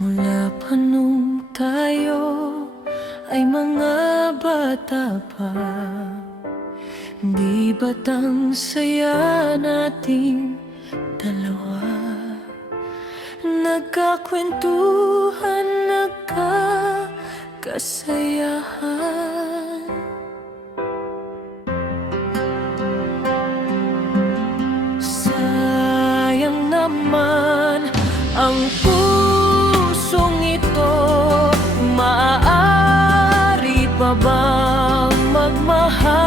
Mula pa nung tayo ay mga bata pa, di ba't ang saya nating dalawa? Nagkakwentuhan, nagkakasayahan. Sayang naman ang pusong ito, maaari pa bang magmahal?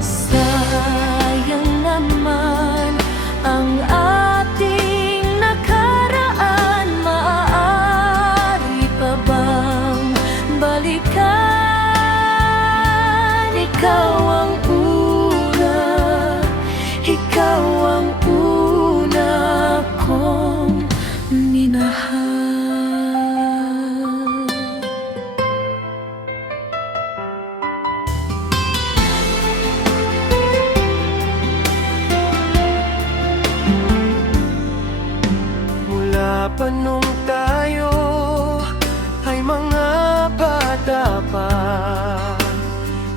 Sayang naman ang ating nakaraan, maaari pa bang balikan? Ikaw ang ikaw ang una kong minahal. Mula pa nung tayo ay mga bata pa,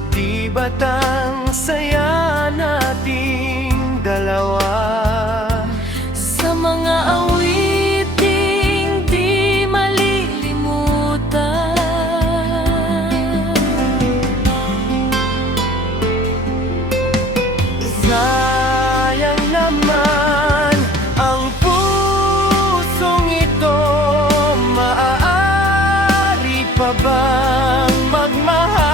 di ba't ang saya nating dalawa? Sa mga awiting di malilimutan. Sayang naman ang pusong ito, maaari pa bang magmahal?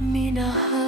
Minahal.